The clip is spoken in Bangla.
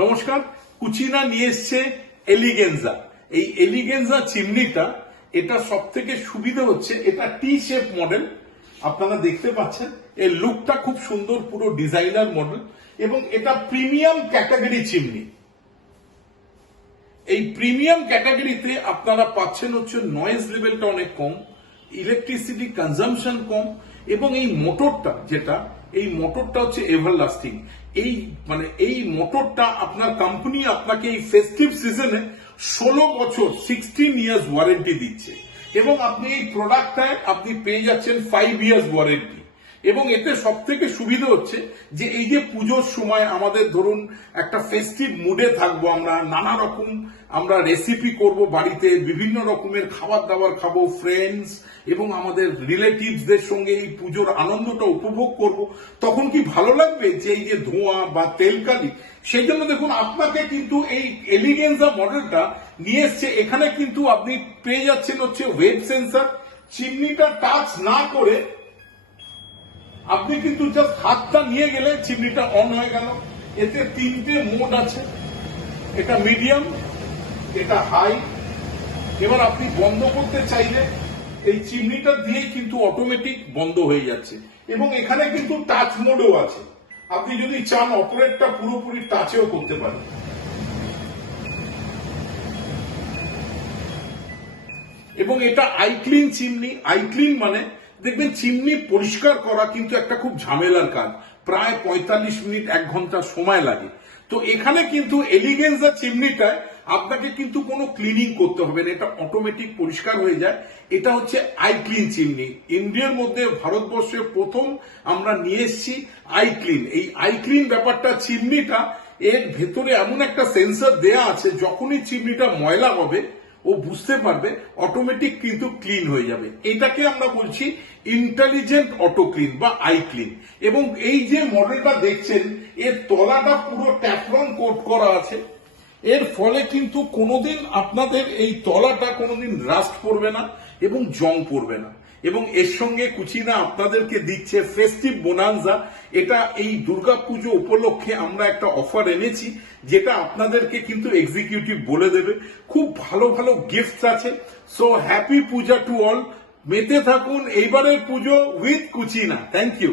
নমস্কার। কুচিনা নিয়ে এসছে এলিগেন্সা। এই এলিগেন্সা চিমনিটা এটা সব থেকে সুবিধা হচ্ছে এটা টি শেপ মডেল, আপনারা দেখতে পাচ্ছেন। এর লুকটা খুব সুন্দর, পুরো ডিজাইনার মডেল, এবং এটা প্রিমিয়াম ক্যাটাগরি চিমনি। এই প্রিমিয়াম ক্যাটাগরিতে আপনারা পাচ্ছেন হচ্ছে নয়েজ লেভেলটা অনেক কম, ইলেকট্রিসিটি কনজাম্পশন কম, এবং এই মোটরটা এই মোটরটা হচ্ছে এভারলাস্টিং। এই মোটরটা আপনার কোম্পানি আপনাকে এই ফেস্টিভ সিজনে 16 বছর 16 ইয়ার্স ওয়ারেন্টি দিচ্ছে, এবং আপনি এই প্রোডাক্টটায় আপনি পেয়ে যাচ্ছেন 5 ইয়ার্স ওয়ারেন্টি। এবং এতে সব থেকে সুবিধা হচ্ছে যে এই যে পুজোর সময় আমাদের ধরুন একটা ফেস্টিভ মুডে থাকবো, আমরা নানা রকম আমরা রেসিপি করব বাড়িতে, বিভিন্ন রকমের খাবার দাবার খাবো, ফ্রেন্ডস এবং আমাদের রিলেটিভসদের সঙ্গে এই পুজোর আনন্দটা উপভোগ করব, তখন কি ভালো লাগবে যে এই যে ধোঁয়া বা তেলকালি। সেই জন্য দেখুন আপনাকে কিন্তু এই এলিগেন্সা মডেলটা নিয়ে এসছে। এখানে কিন্তু আপনি পেয়ে যাচ্ছেন হচ্ছে ওয়েব সেন্সর। চিমনিটা টাচ না করে আপনি কিন্তু জাস্ট হাতটা নিয়ে গেলে চিমনিটা অন হয়ে গেল। এতে 3টে মোড আছে, এটা মিডিয়াম, এটা হাই। এবার আপনি বন্ধ করতে চাইলে এই চিমনিটা দিয়ে কিন্তু অটোমেটিক বন্ধ হয়ে যাচ্ছে, এবং এখানে কিন্তু টাচ মোডও আছে। আপনি যদি চান অপারেটটা পুরোপুরি টাচেও করতে পারেন। এবং এটা আইক্লিন চিমনি। আইক্লিন মানে দেখবেন চিমনি পরিষ্কার করা কিন্তু একটা খুব ঝামেলার কাজ, প্রায় 45 মিনিট 1 ঘন্টা সময় লাগে। তো এখানে কিন্তু এলিগেন্সা চিমনিটায় আপনাকে কিন্তু কোনো ক্লিনিং করতে হবে না, এটা অটোমেটিক পরিষ্কার হয়ে যায়। এটা হচ্ছে আইক্লিন চিমনি। ইন্ডিয়ার মধ্যে ভারতবর্ষে প্রথম আমরা নিয়ে এসেছি আইক্লিন। এই আইক্লিন ব্যাপারটা, চিমনিটা এর ভেতরে এমন একটা সেন্সর দেয়া আছে, যখনই চিমনিটা ময়লা হবে ও বুঝতে পারবে, অটোমেটিক কিন্তু ক্লিন হয়ে যাবে। এটাকে আমরা বলছি ইন্টেলিজেন্ট অটো ক্লিন বা আই ক্লিন। এবং এই যে মডেলটা দেখছেন, এর তলাটা পুরো ট্যাফলন কোট করা আছে। এর ফলে কিন্তু কোনোদিন আপনাদের এই তলাটা কোনোদিন রাস্ট পড়বে না এবং জং পড়বে না। এবং এর সঙ্গে কুচিনা আপনাদেরকে দিচ্ছে ফেস্টিভ বোনান্সা। এটা এই দুর্গাপুজো উপলক্ষে আমরা একটা অফার এনেছি, যেটা আপনাদেরকে কিন্তু এক্সিকিউটিভ বলে দেবে। খুব ভালো ভালো গিফটস আছে। So happy Puja to all. মেতে থাকুন এইবারের পুজো উইথ কুচিনা। Thank you.